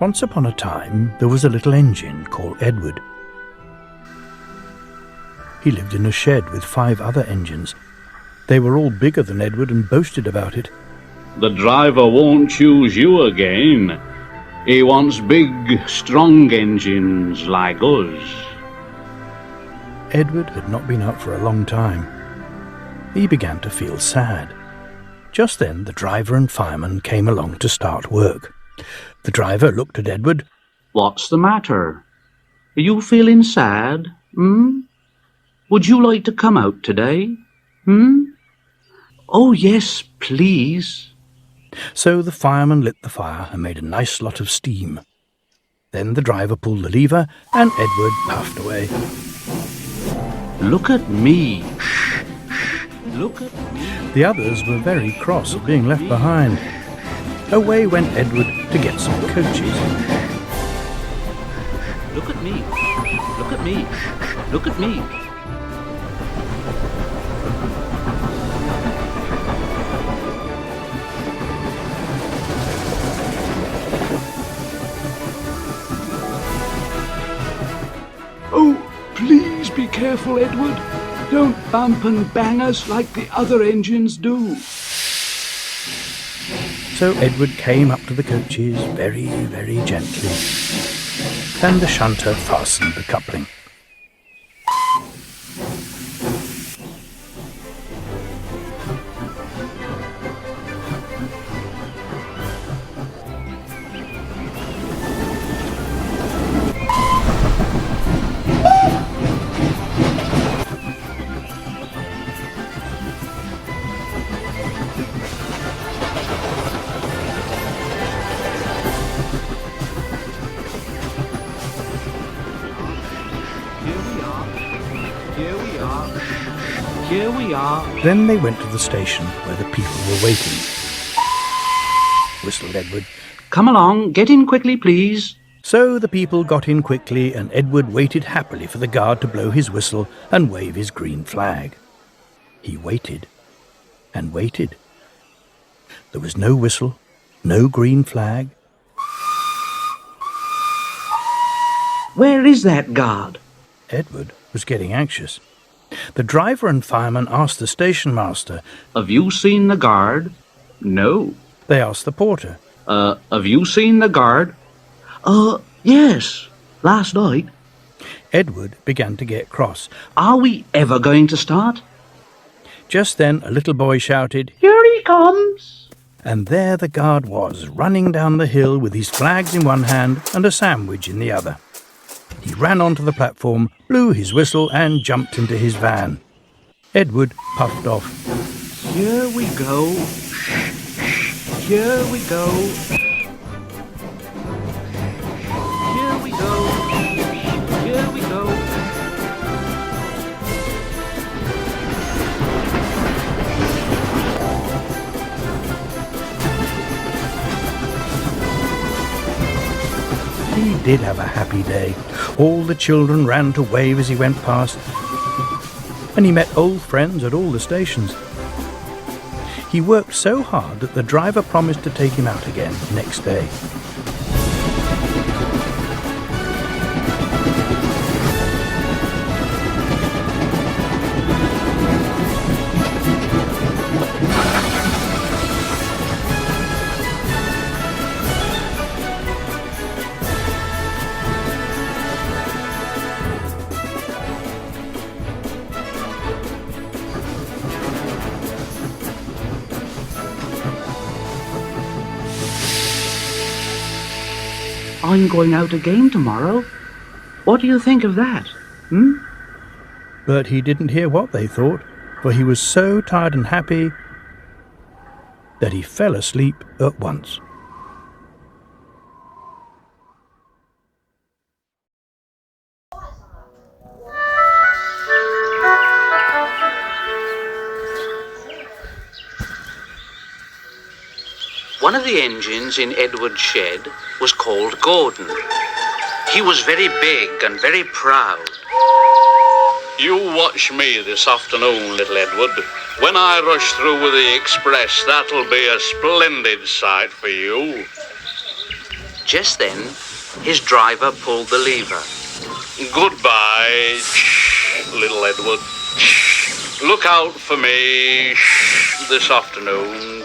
Once upon a time, there was a little engine called Edward. He lived in a shed with 5 other engines. They were all bigger than Edward and boasted about it. The driver won't choose you again. He wants big, strong engines like us. Edward had not been out for a long time. He began to feel sad. Just then, the driver and fireman came along to start work. The driver looked at Edward. What's the matter? Are you feeling sad? Would you like to come out today? Oh, yes, please. So the fireman lit the fire and made a nice lot of steam. Then the driver pulled the lever and Edward puffed away. Look at me. Look at me. The others were very cross at being left behind. Away went Edward to get some coaches. Look at me. Look at me. Look at me. Oh, please be careful, Edward. Don't bump and bang us like the other engines do. So Edward came up to the coaches very, very gently, and the shunter fastened the coupling. Here we are. Then they went to the station where the people were waiting. Whistled Edward. Come along, get in quickly, please. So the people got in quickly, and Edward waited happily for the guard to blow his whistle and wave his green flag. He waited and waited. There was no whistle, no green flag. Where is that guard? Edward was getting anxious. The driver and fireman asked the station master. Have you seen the guard? No. They asked the porter. Have you seen the guard? Yes, last night. Edward began to get cross. Are we ever going to start? Just then a little boy shouted, Here he comes! And there the guard was, running down the hill with his flags in one hand and a sandwich in the other. He ran onto the platform, blew his whistle and jumped into his van. Edward puffed off. Here we go. Here we go. Here we go. Here we go. He did have a happy day. All the children ran to wave as he went past, and he met old friends at all the stations. He worked so hard that the driver promised to take him out again next day. I'm going out again tomorrow. What do you think of that? But he didn't hear what they thought, for he was so tired and happy that he fell asleep at once. One of the engines in Edward's shed was called Gordon. He was very big and very proud. You watch me this afternoon, little Edward. When I rush through with the express, that'll be a splendid sight for you. Just then, his driver pulled the lever. Goodbye, little Edward. Look out for me this afternoon.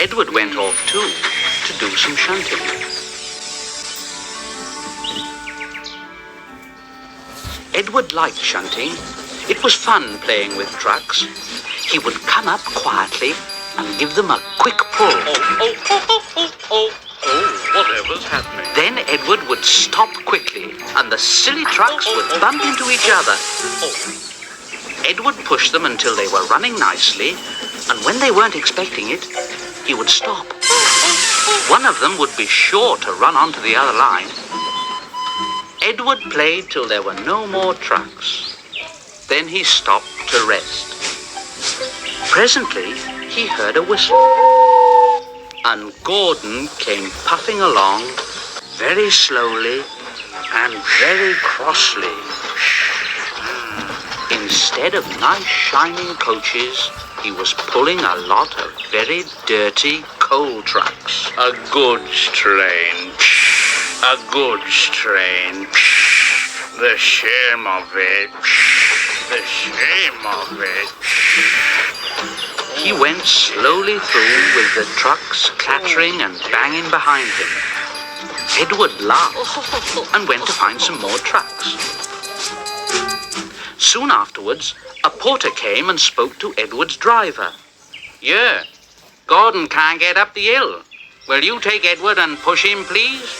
Edward went off too to do some shunting. Edward liked shunting. It was fun playing with trucks. He would come up quietly and give them a quick pull. Whatever's happening? Then Edward would stop quickly and the silly trucks would bump into each other. Edward pushed them until they were running nicely, and when they weren't expecting it, he would stop. One of them would be sure to run onto the other line. Edward played till there were no more trucks. Then he stopped to rest. Presently, he heard a whistle, and Gordon came puffing along very slowly and very crossly. Instead of nice shining coaches, he was pulling a lot of very dirty coal trucks. A goods train. A goods train. The shame of it. The shame of it. He went slowly through with the trucks clattering and banging behind him. Edward laughed and went to find some more trucks. Soon afterwards, a porter came and spoke to Edward's driver. Yeah, Gordon can't get up the hill. Will you take Edward and push him, please?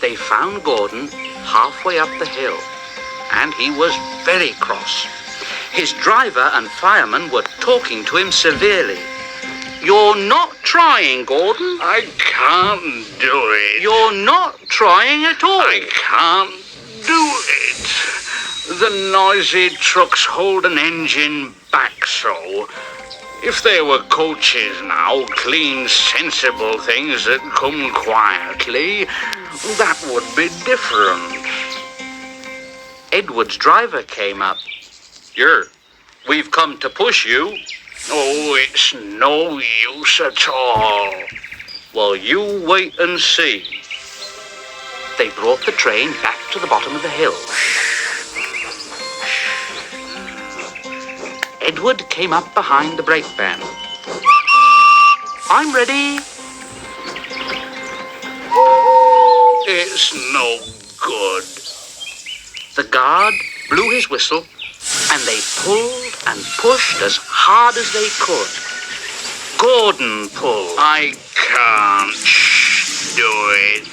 They found Gordon halfway up the hill, and he was very cross. His driver and fireman were talking to him severely. You're not trying, Gordon. I can't do it. You're not trying at all. I can't do it. The noisy trucks hold an engine back so. If they were coaches now, clean, sensible things that come quietly, that would be different. Edward's driver came up. Here, we've come to push you. Oh, it's no use at all. Well, you wait and see. They brought the train back to the bottom of the hill. Edward came up behind the brake van. I'm ready. It's no good. The guard blew his whistle, and they pulled and pushed as hard as they could. Gordon pulled. I can't do it.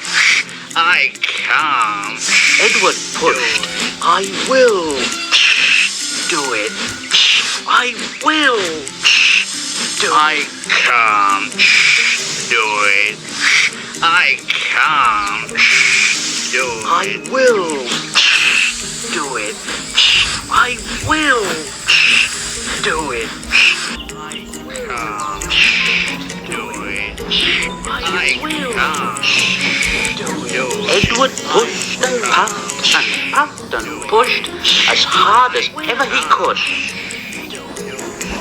I can't. Edward pushed. I will do it. I will do it. I can't do it. I can't do it. I will do it. I will do it. I can't do it. I will do it. Edward pushed and puffed and pushed as hard as ever he could.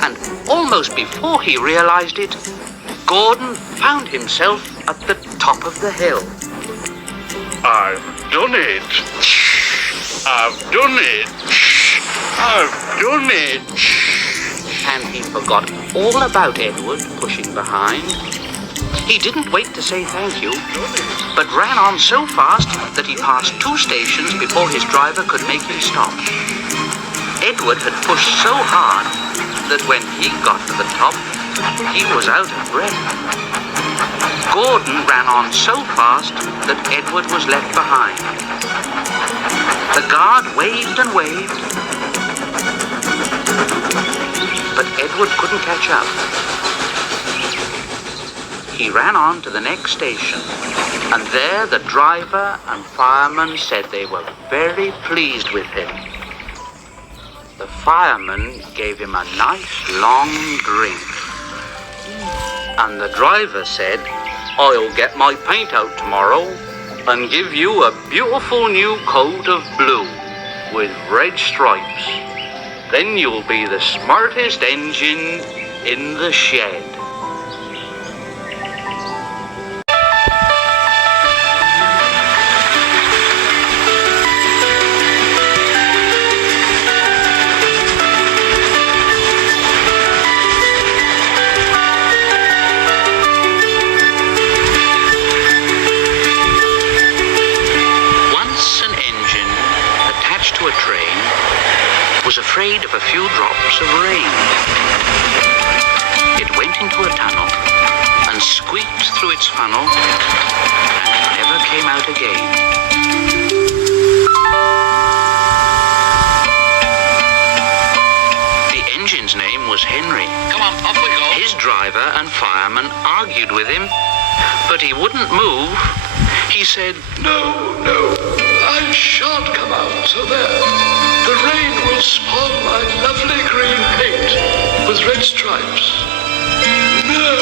And almost before he realized it, Gordon found himself at the top of the hill. I've done it. I've done it. I've done it. And he forgot all about Edward pushing behind. He didn't wait to say thank you, but ran on so fast that he passed 2 stations before his driver could make him stop. Edward had pushed so hard that when he got to the top, he was out of breath. Gordon ran on so fast that Edward was left behind. The guard waved and waved, but Edward couldn't catch up. He ran on to the next station, and there the driver and fireman said they were very pleased with him. The fireman gave him a nice long drink, and the driver said, I'll get my paint out tomorrow and give you a beautiful new coat of blue with red stripes. Then you'll be the smartest engine in the shed. attached to a train was afraid of a few drops of rain. It went into a tunnel and squeaked through its funnel and never came out again. The engine's name was Henry. Come on, off we go. His driver and fireman argued with him, but he wouldn't move. He said, No, I shan't come out, so there. The rain will spoil my lovely green paint with red stripes. No!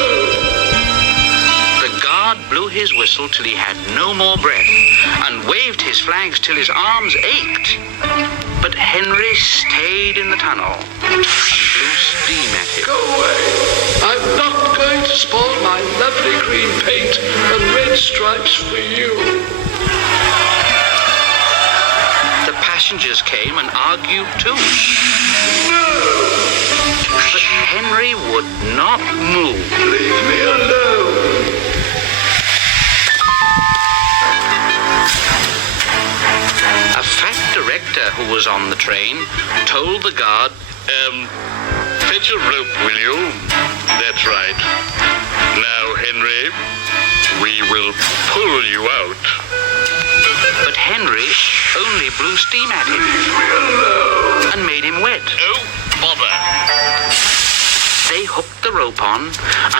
The guard blew his whistle till he had no more breath and waved his flags till his arms ached. But Henry stayed in the tunnel and blew steam at him. Go away! I'm not going to spoil my lovely green paint and red stripes for you. The passengers came and argued too. No! But Henry would not move. Leave me alone! A fat director who was on the train told the guard, Fetch a rope, will you? That's right. Now, Henry, we will pull you out. but Henry only blew steam at him and made him wet. Oh, bother. They hooked the rope on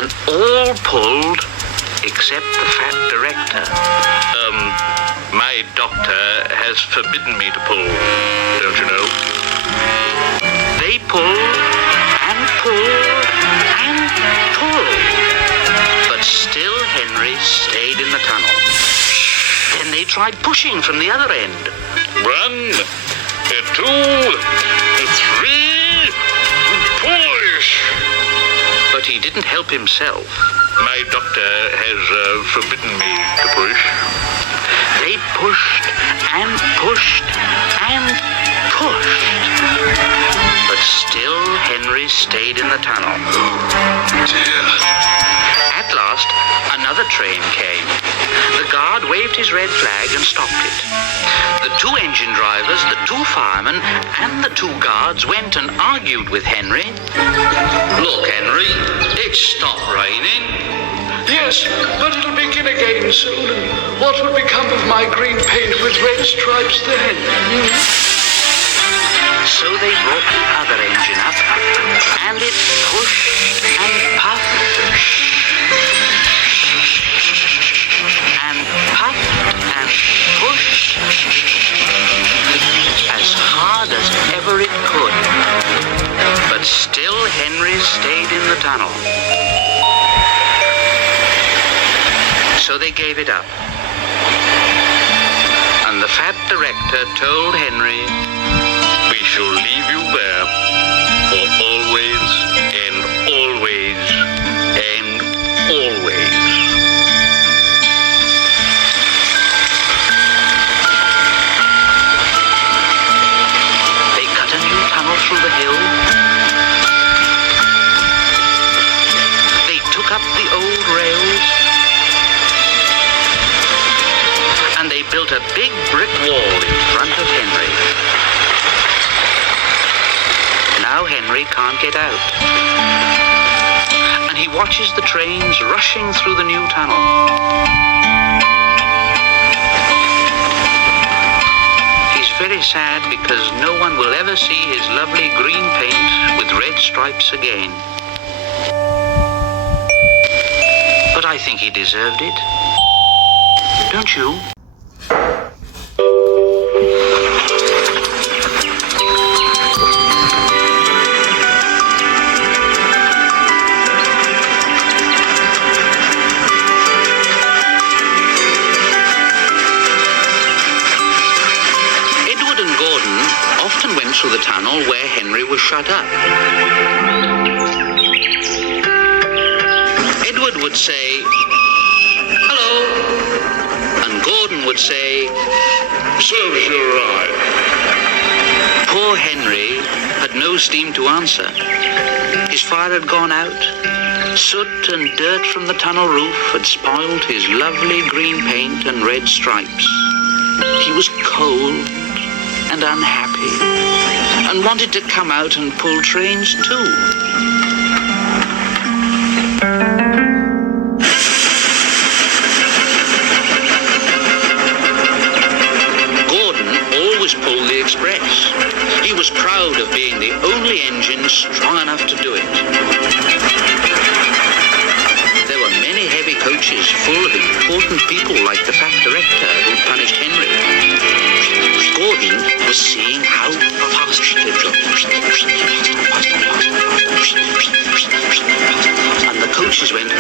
and all pulled except the fat director. My doctor has forbidden me to pull, don't you know? They pulled and pulled and pulled, but still Henry stayed in the tunnel. Then they tried pushing from the other end. 1, 2, 3, push! But he didn't help himself. My doctor has forbidden me to push. They pushed and pushed and pushed, but still Henry stayed in the tunnel. Dear. At last, another train came. The guard waved his red flag and stopped it. The 2 engine drivers, the 2 firemen, and the 2 guards went and argued with Henry. Look, Henry, it's stopped raining. Yes, but it'll begin again soon. And what will become of my green paint with red stripes then? So they brought the other engine up, and it pushed and puffed and puffed and pushed as hard as ever it could. But still Henry stayed in the tunnel. So they gave it up. And the fat director told Henry, We shall leave you there for always and always and always. they cut a new tunnel through the hill. They took up the old rails. And they built a big brick wall in front of Henry. Now Henry can't get out. And he watches the trains rushing through the new tunnel. He's very sad because no one will ever see his lovely green paint with red stripes again. But I think he deserved it. Don't you? Through the tunnel where Henry was shut up. Edward would say, "Hello," and Gordon would say, Serves you right. Poor Henry had no steam to answer. His fire had gone out. Soot and dirt from the tunnel roof had spoiled his lovely green paint and red stripes. He was cold and unhappy, and wanted to come out and pull trains too. Gordon always pulled the express. He was proud of being the only engine strong enough to do it. There were many heavy coaches full of important people like the fat director who punished Henry. Gordon was seeing how fast they drove. And the coaches went...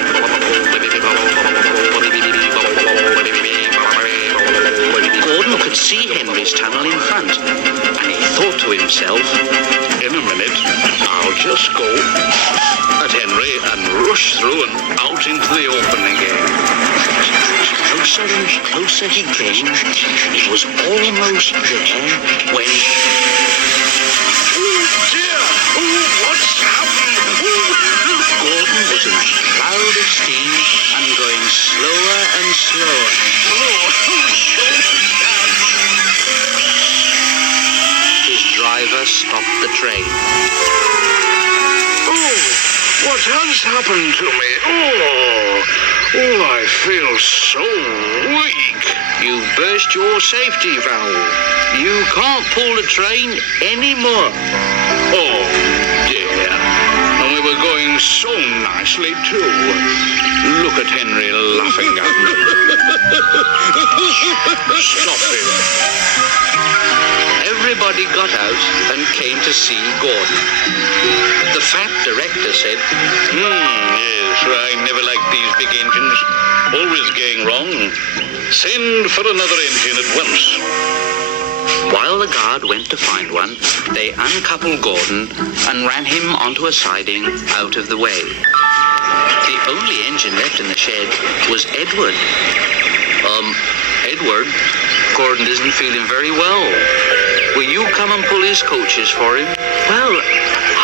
Gordon could see Henry's tunnel in front, and he thought to himself, In a minute, I'll just go at Henry and rush through and out into the open again. Closer and closer he came. He was almost there when... Oh dear! Oh, what's happened? Gordon was in a cloud of steam and going slower and slower. His driver stopped the train. Oh, what has happened to me? Oh, I feel so weak. You burst your safety valve. You can't pull the train anymore. Oh, dear. And we were going so nicely, too. Look at Henry laughing at me. Stop him. Everybody got out and came to see Gordon. The fat director said, Yes, I never liked these big engines. Always going wrong. Send for another engine at once. While the guard went to find one, they uncoupled Gordon and ran him onto a siding out of the way. The only engine left in the shed was Edward. Edward, Gordon isn't feeling very well. Will you come and pull his coaches for him? Well,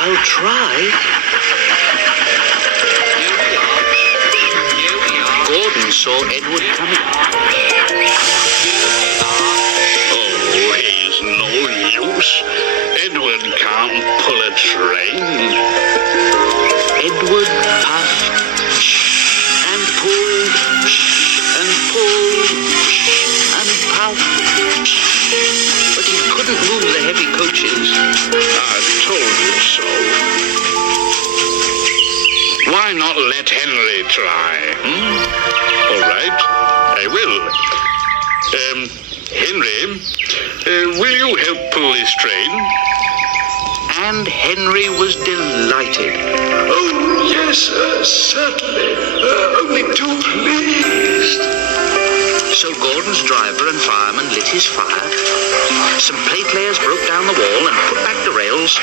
I'll try. Here we are. Gordon saw Edward coming. Oh, he's no use. Edward can't pull a train. Edward puffed and pulled and pulled and puffed, but he couldn't move the heavy coaches. I told you so. Why not let Henry try? All right, I will. Henry, will you help pull this train? And Henry was delighted. Oh, yes, certainly. Only too pleased. So Gordon's driver and fireman lit his fire. Some plate layers broke down the wall and put back the rails.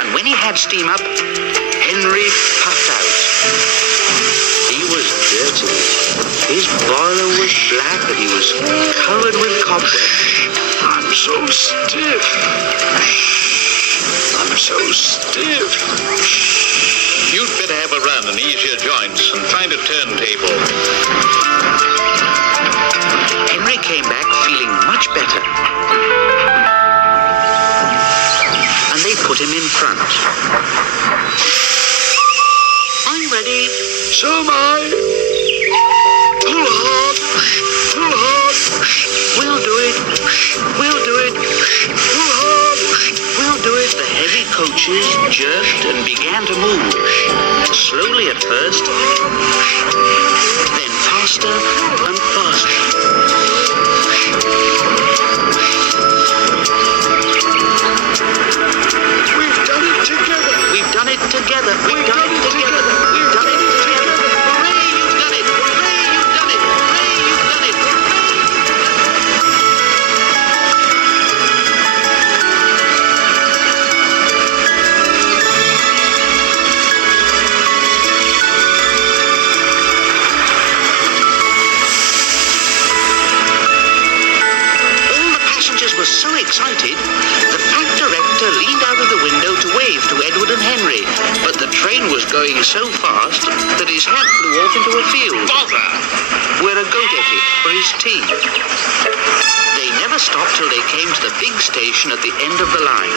And when he had steam up, Henry puffed out. He was dirty. His boiler was black and he was covered with cobwebs. I'm so stiff. I'm so stiff. You'd better have a run and ease your joints and find a turntable. Henry came back feeling much better. And they put him in front. I'm ready. So am I. Pull hard. Pull hard. We'll do it. We'll do it. Pull hard. We'll do it. The heavy coaches jerked and began to move. Slowly at first, then faster and faster. We've done it together. We've done it together. We've done it together. We've done it together. Hooray, you've done it. Hooray, you've done it. Hooray, you've done it. All the passengers were so excited, the fat director leaned out of the window to wave to Edward and Henry, but the train was going so fast that his hat flew off into a field Bother! where a goat ate it for his tea. They never never stopped till they came to the big station at the end of the line.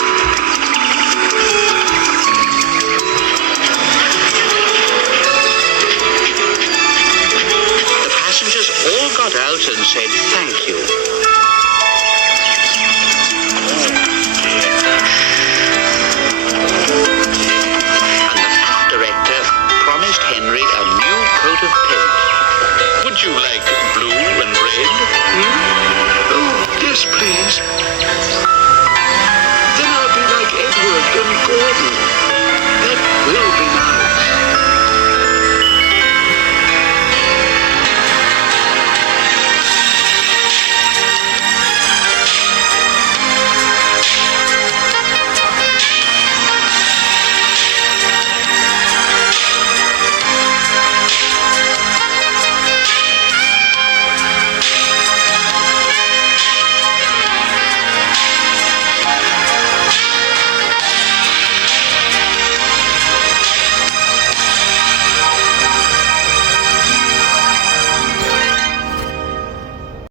Passengers all got out and said thank you. And the fat director promised Henry a new coat of paint. Would you like blue and red? Oh, yes, please. Then I'll be like Edward and Gordon.